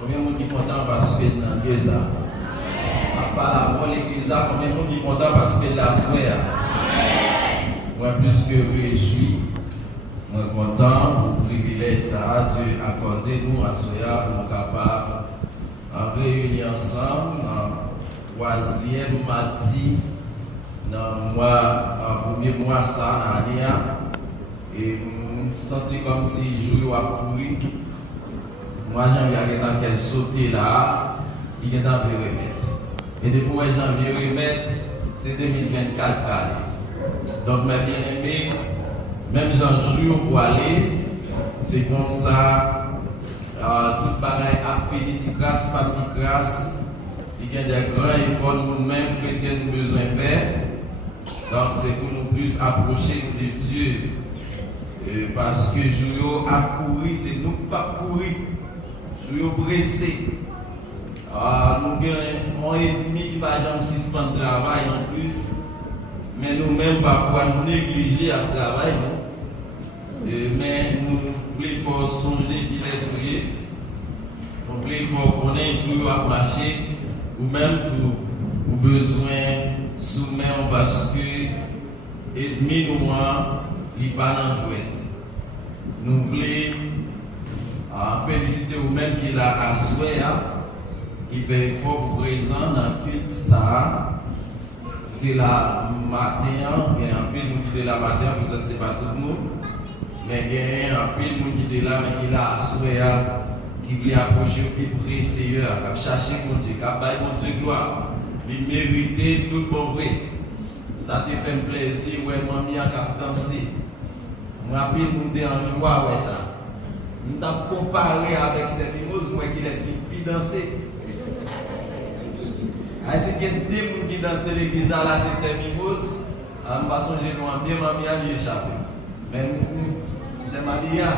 Combien de monde qui est content parce que dans l'église? Apparemment, l'église, combien de monde qui est content parce que la soirée? Moi, plus que réjoui, moi content pour le privilège ça Dieu accordé nous à soya pour nous capables de réunir ensemble dans le troisième mardi dans le premier mois ça l'année et me sentir comme si je jouais à courir. Moi, janvier, dans quel sauté là, il est dans le remettre. Et depuis janvier, remettre, c'est 2024. Donc, mes bien-aimés, même j'en joue pour aller, c'est comme ça, tout pareil, affaire, grâce, partie grâce, il y a des grands efforts, nous-mêmes, chrétiens, nous besoin de faire. Donc, c'est pour nous plus approcher de Dieu. Parce que jouer à courir, c'est nous pas courir. Jouer pressé. Nous avons un mois et demi qui va jamais suspendre le travail en plus. Mais nous-mêmes, parfois, nous négligeons le travail. Mais nous voulons songer qu'il est sourié. Nous voulons qu'on ait joué à marcher. Ou même tout besoin soumettre parce que et demi nous mois, il n'est pas dans jouet. Nous voulons féliciter vous-même qui l'a assuré, qui fait effort pour présent dans le culte ça. Qui la matin, il y a un peu de monde qui est là matin, peut-être ce n'est pas tout le monde, mais il y a un peu de monde qui est là, mais qui l'a assuré, qui veut approcher, qui veut Seigneur, qui chercher mon Dieu, qui a mon Dieu gloire, il mérite tout le bon vrai. Ça te fait un plaisir, ouais, mamie a dansé. Moi, je suis en joie, ouais, ça. Je suis comparé avec cette image, moi qui laisse qui danser. Si il y a des gens qui dansent l'église là, c'est ces mimoses, je ne vais pas songer nous bien mamie à lui échapper. Mais c'est Maria.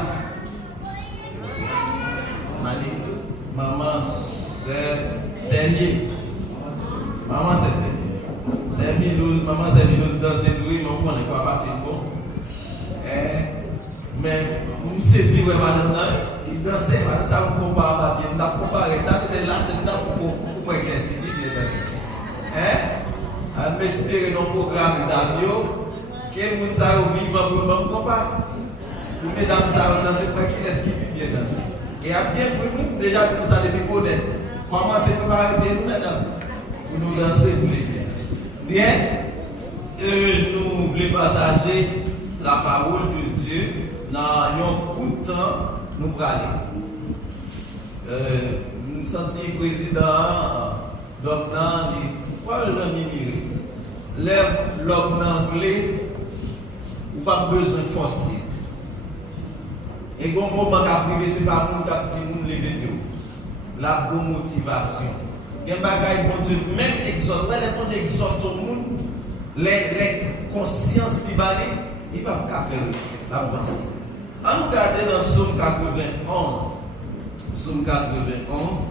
Maman, c'est dernier. Maman, c'est dernier. C'est Milouz, maman, c'est Milouz danser tout, mais on ne peut pas faire bon. Mais je me saisis vraiment là-dedans, il dansait, ça me compare à bien, je me compare, là, c'est là pour qu'est-ce qu'il dit. M'espérer dans le programme d'Amio, que nous allons vivre pour nous comparer. Mesdames, ça va danser pour qui est-ce qui peut bien danser. Et à bien pour nous, déjà, nous allons faire connaître. Comment c'est préparer bien nous, mesdames, pour nous danser pour les biens. Bien, nous voulons partager la parole de Dieu dans un coup de temps, nous pour aller. Nous sentons le président. Donc, pourquoi les amis lève l'homme anglais, ou pas besoin de forcer. Et quand on moment privé, ce n'est pas pour nous qui nous lever de la bonne motivation. Il y a des bagages, bon Dieu, même exhorte, les bon Dieu exhorte au monde, les consciences qui valent, il ne va pas faire l'avancée. On nous regarde dans Psaume 91. Psaume 91.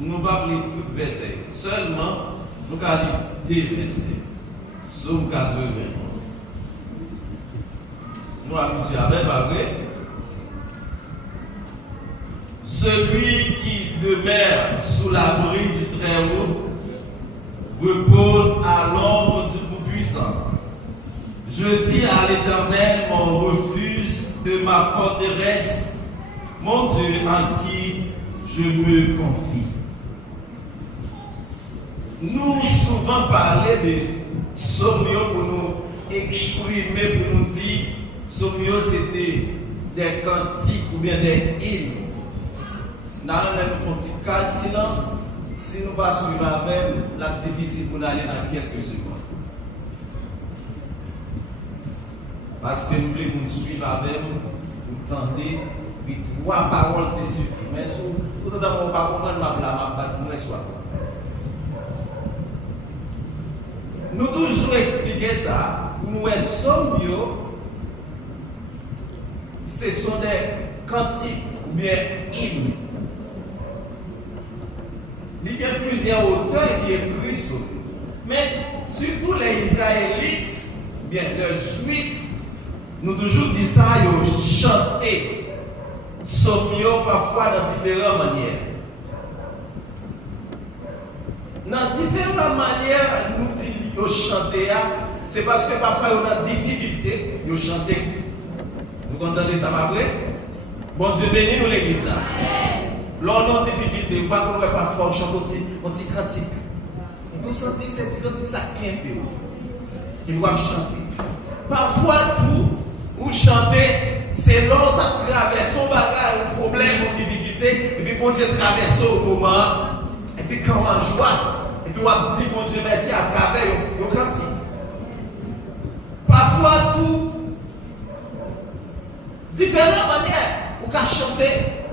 Nous ne parlons pas de tout verset. Seulement, nous allons lire 2 versets. Psaume 91. Nous habitués avec, pas vrai? Celui qui demeure sous l'abri du Très-Haut repose à l'ombre du Tout-Puissant. Je dis à l'Éternel, mon refuge de ma forteresse, mon Dieu en qui je me confie. Nous souvent parlons de Somio pour nous exprimer, pour nous dire Somio c'était des cantiques ou bien des hymnes. Nous avons un petit silence. Si nous ne pas suivre avec, la difficile pour nous aller dans quelques secondes. Parce que nous voulons nous suivre avec, vous tendez, puis 3 paroles c'est suffisant. Mais si vous ne pouvez pas comprendre, nous espoir. Nous toujours expliquer ça, pour nous sommes, ce sont des cantiques ou bien hymnes. Il y a plusieurs auteurs qui écrivent sur eux. Mais surtout les Israélites, bien les Juifs, nous toujours disons ça, ils ont chanté. sommes parfois dans différentes manières. Dans différentes manières, nous disons chanter, c'est parce que parfois on a des difficultés de chanter. Vous entendez ça, ma vraie? Bon Dieu bénit nous l'église. Lors de nos difficultés, parfois on chante un petit cantique. Et vous sentez que ce cantique, ça craint un peu. Ils doivent chanter. Parfois, tout, ou chanter, c'est l'autre à traverser son bagage, un problème, une difficulté, et puis bon Dieu traverse au moment, et puis quand on a joie, et puis on dit bon Dieu merci à travers le cantique. Parfois, tout, différentes manières, on peut chanter,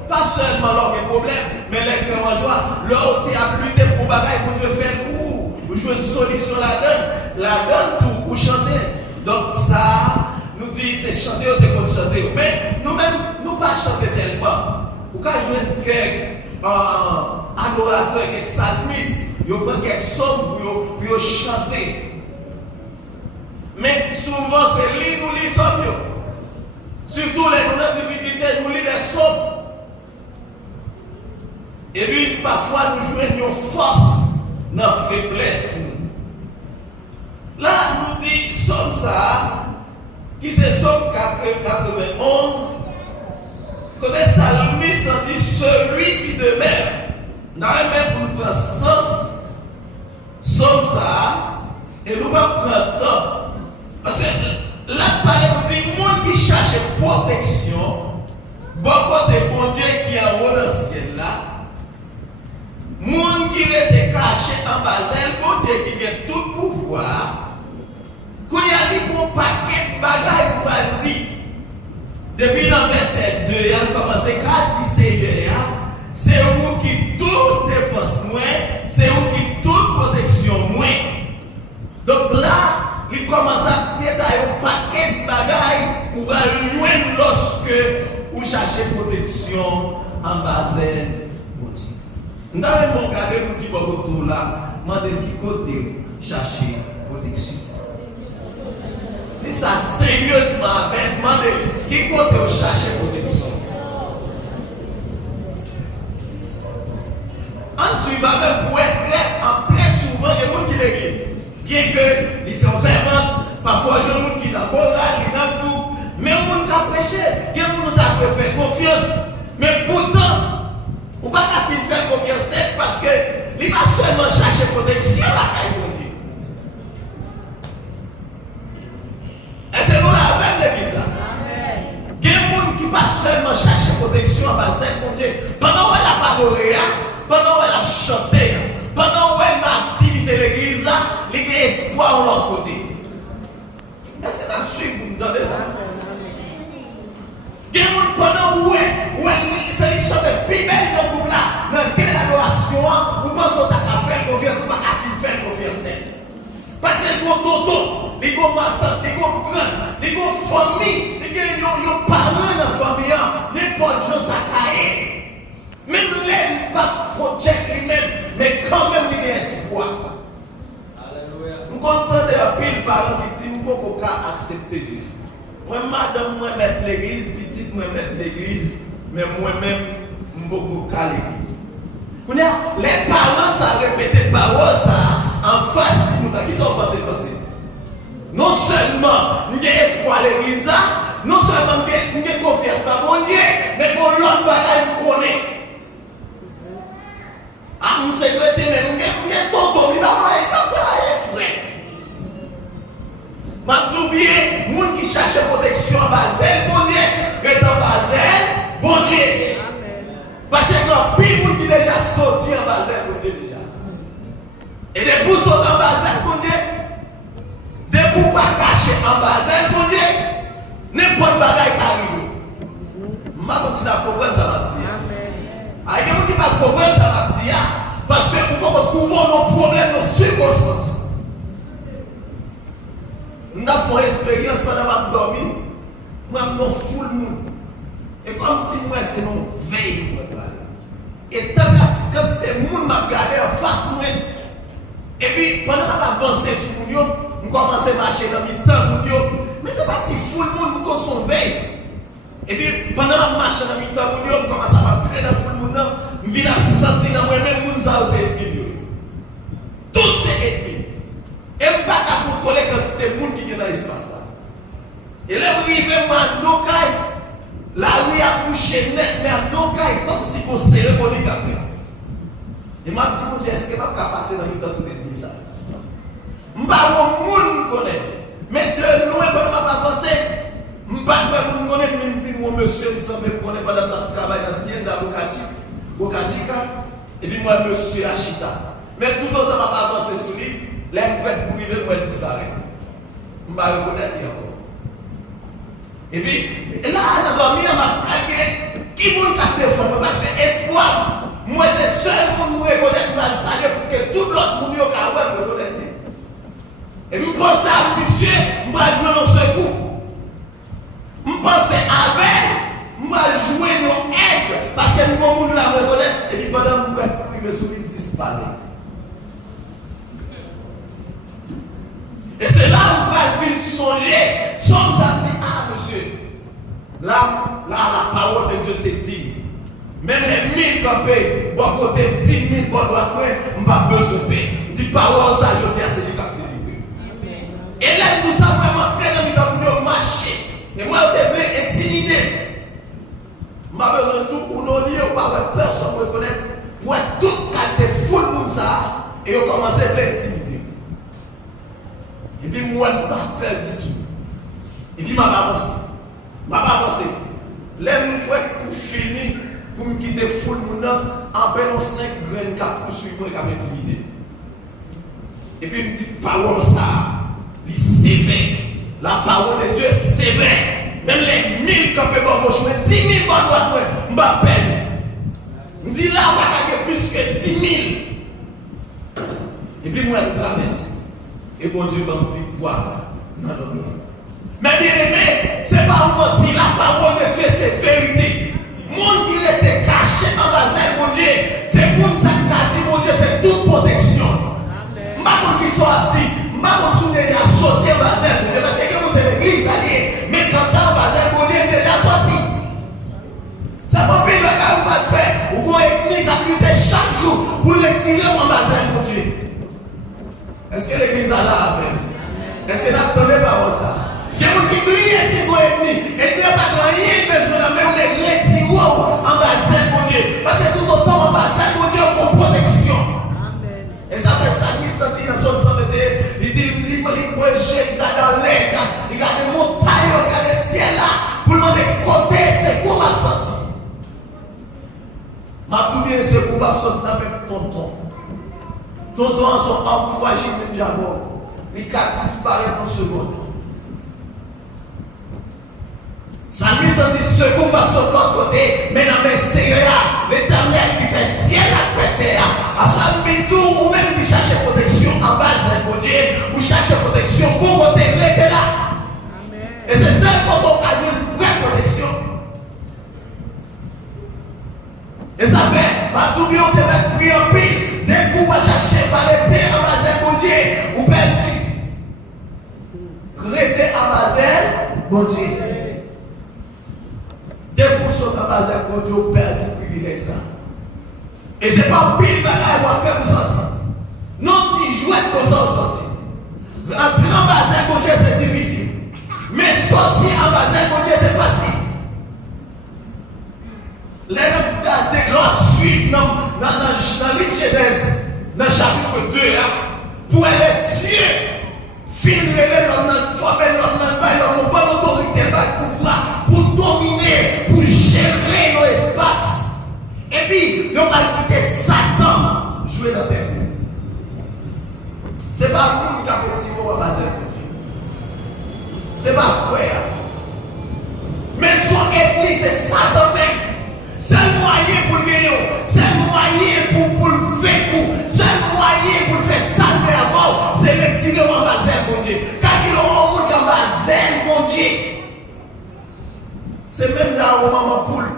pas seulement lors des problèmes, mais les cœurs en joie, lors où tu as lutté pour le bagage, pour Dieu faire le coup, ou jouer une solution là-dedans, tout, ou chanter. Donc ça, nous dit c'est chanter ou te chanter. Mais nous-mêmes, nous pas chanter tellement. Ou quand je veux quelqu'un adorateur, quelqu'un salmiste, il prend quelques sommes pour chanter. Mais souvent, c'est lui nous les sommes. Surtout les nous difficultés, nous les sommes. Et puis parfois, nous jouons une force dans la faiblesse. Là, nous dit somme ça, qui c'est somme 91, quand les salmistes ont dit celui qui demeure, dans le même pour nous prendre sens, somme ça, et nous pas prendre temps. Parce que là, nous dit, le monde qui cherche protection, beaucoup de bon Dieu qui est en haut dans le ciel là, le monde qui était caché en bas, bon Dieu qui a tout pouvoir. Quand il y a dit qu'on paquet de bagailles pour pas dire. Depuis dans verset 2, il a commencé à dire c'est vous qui toute défense moins, c'est vous qui toute protection moins. Donc là, il commence à détailler un paquet de bagailles pour loin lorsque vous cherchez protection en bas. Nous avons regardé pour qui va autour là, demandez qui côté chercher protection. Si ça sérieusement avec demandez qui côté chercher protection. Ensuite, même pour être très souvent, il y a des gens qui l'église. Bien que ils sont servants, parfois il y a des gens qui sont dans le moral, ils sont dans tout. Mais les gens qui ont prêché, il y a des gens qui ont fait confiance. Mais pourtant, on ne peut pas faire confiance parce que il va seulement chercher protection la caille de Dieu. Et c'est nous la même l'église. Il y a des gens qui ne pas seulement chercher protection en bas de Dieu. Pendant qu'elle a pas adoré, pendant qu'elle a chanté, pendant qu'elle a activité de l'église, il y a espoir de l'autre côté. Et c'est là que je suis, vous entendez ça? Il y a des gens pendant où c'est les chants de plus belle dans le groupe là, dans quelle adoration, vous pensez qu'à faire confiance, ou pas qu'à faire confiance d'elle. Parce que les gros tonton, les gros matins, les gros grands, les gros familles, les gros parents dans la famille, les potes gens ça caille. Même les pas frontières lui-même, mais quand même il y a espoir. Alléluia. Nous comptons de pile parents qui disent qu'on peut accepter Jésus. Moi, madame, moi, mettre l'église, petite, moi, mettre l'église, mais moi-même, beaucoup qu'à l'église. Les parents, ça répété parole, ça, en face, qui sont passés comme ça. Non seulement, nous avons espoir à l'église, non seulement, nous avons confiance à mon Dieu, mais pour l'autre bagaille, nous connaissons. Ah, nous sommes chrétiens, mais nous avons tonton, nous avons frère. Je dis bien, les gens qui cherchent protection en Basel, bon Dieu, est en Basel, bon Dieu. Parce que quand il y a des gens qui déjà sorti en Basel, bon Dieu déjà. Et des bouts sont en Basel, bon Dieu. Des bouts pas cachés en Basel, bon Dieu. N'importe bagaille qui arrive. Je vais continuer à comprendre ça, ma petite. Il y a des gens qui ne comprennent pas ça, ma petite. Parce que nous retrouvons nos problèmes, nos circonstances. Nous avons fait l'expérience pendant que nous dormons. Nous avons fou le monde. Et comme si moi, c'est nos veilles. Et tant que quand le monde m'a regardé en face, et puis pendant que nous avançons sur nous, nous commençons à marcher dans le temps. Mais ce n'est pas si fou le monde qu'on s'en veille. Et puis, pendant la marche dans le temps, je commence à m'entrer dans le foule, je viens à sentir dans moi-même, nous avons ces ennemis. Toutes ces ennemis. Et je ne peux pas contrôler la quantité de monde qui est dans l'espace là. Et là, je arrive à Dokai, la rue a couché net, mais à Dokai, comme si on cérémonie qu'a fait. Et je me dis, mon Dieu, est-ce que je peux passer dans le temps tout l'ennemi ça? Je ne sais pas où monde connaît. Mais de loin, quand on va avancer, je ne sais pas où on connaît, même si mon monsieur me semble que je connais pas dans le travail dans le tienda Bokatika, et puis moi, monsieur Achita. Mais tout le temps, je vais avancer sur lui, les prêtres pour vivre, moi, disparaître. Je ne vais pas reconnaître encore. Et puis, là, on a dormi, on m'a calculé qui vous a défendu, parce que espoir, moi, c'est seul monde qui reconnaît dans le salaire pour que tout l'autre monde qui a reconnaître. Et je pense à monsieur, je vais jouer dans ce coup. Je pense à Abel, je vais jouer nos aides, parce que le monde la reconnaît, et puis pendant que je vais soulever disparaître. Et c'est là où je vais songer, sommes dit, ah monsieur, là, la parole de Dieu te dit, même les 1000 campés, bon côté 10 000 bon droit, je n'ai pas besoin de paix. Je dis parole, ça, je dis à celui qui a fait. Et là, tout ça, vraiment très dans le temps pour marcher. Et moi, je devais intimider. Je n'ai pas besoin de tout pour nous dire, ou pas personne pour reconnaître. Pour être toute qualité full de ça, et on commence à l'intimider. Et puis, moi, je n'ai pas peur du tout. Et puis, je n'ai pas avancé. Je n'ai pas avancé. Là, je pour finir, pour me quitter full de monde, en peine 5 graines qui poursuivent moi et qui m'intimider. Et puis, je me dis, parole ça. Il sévère. La parole de Dieu est sévère. Même les 1000 campés bon gauche, 10 000 bon droite, je m'appelle. Je dis là, on va gagner plus que 10 000. Et puis moi, je traverse. Et bon Dieu m'a victoire dans le monde. Mais bien aimé, ce n'est pas un menti. La parole de Dieu, c'est vérité. Monde qui était caché dans la zèle, mon Dieu, c'est monde ça qui a dit, mon Dieu, c'est toute protection. Je ne sais pas qui soit dit. Je ne sais pas si a sorti en Basel, parce que vous êtes l'église alliée, mais quand on Basel, mon Dieu est déjà sorti. Ça ne peut pas faire. Vous pouvez ethnique à lutter chaque jour pour retirer en Basel, mon Dieu. Est-ce que l'église a là avec? Est-ce que vous n'attendez pas ça? Il y a des gens qui brillent si vous êtes ethnique, et il n'y a pas de rien besoin de même les retirer en Basel, mon Dieu. Parce que tout autant en Basel, mon Dieu, pour protection. Et ça fait ça, il s'agit dans son sang. Il dit, il regarde l'air, il regarde les montagnes, il regarde le ciel là, pour demander côté, c'est quoi ma sortie. Ma tout bien, c'est pour ma sortie dans même tonton. Tonton, son homme fragile, même j'avoue. Il a disparu en seconde. Ça lui dit, ce qu'on va sur l'autre côté, mais dans mes céréales, l'éternel qui fait ciel à fait terre. À ça, ou même qui cherche protection en bas, c'est pour dire, ou cherche protection pour côté, restez là. Et c'est ça quand on a une vraie protection. Et ça fait, pas tout bien, on devait prier en pile. Dès qu'on va chercher par l'été en bas, c'est pour dire, ou perdu. Restez en Basel, bon Dieu. Dès qu'on sort en Basel, bon Dieu, on perd du privilège ça. Et ce n'est pas pile bagaille qu'on va faire pour sortir. Non, si jouer qu'on sortir. Entrer en Basel, bon Dieu, c'est difficile. Mais sortir en Basel, bon Dieu, c'est facile. Les gens regardent, l'autre suivent dans l'île Genèse, dans le chapitre 2, pour aller Dieu. Filmer l'homme dans le former l'homme dans le bail, l'homme n'a pas l'autorité, pas le pouvoir pour dominer, pour gérer nos espaces. Et puis, on va quitter Satan jouer dans terre. Ce n'est pas vous qui avez petit mot à Basel. Ce n'est pas frère. Mais son ethnie, c'est Satan même. Seul moyen pour le gagner, seul moyen pour le faire, seul moyen pour le faire salver avant, c'est le tirer en Basel, mon Dieu. Quand ils ont monté en Basel, mon Dieu. C'est même là où maman poule,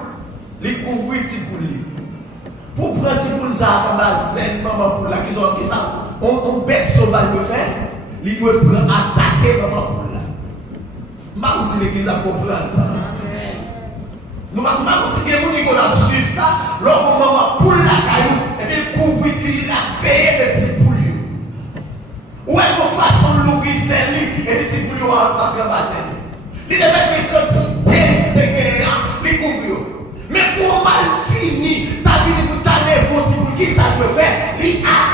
les couvrir petit poule. Pour prendre petit poule ça en Basel, maman poule, là, qui sont qui ça, on bête sauvage de faire, ils doivent attaquer maman poule là. Je ne sais pas si l'église a compris ça. Nous allons continuer à suivre ça. Lorsqu'on maman pour la caillou, et bien couvrir la veille de petits poulies. Ou est-ce qu'on façon de l'ouvrir et les petits poulies entrent dans le bassin. Il y a même des quantités de gagnants, les couvrir. Mais pour mal fini, ta vie pour t'aller, faut dire qui ça peut faire, il a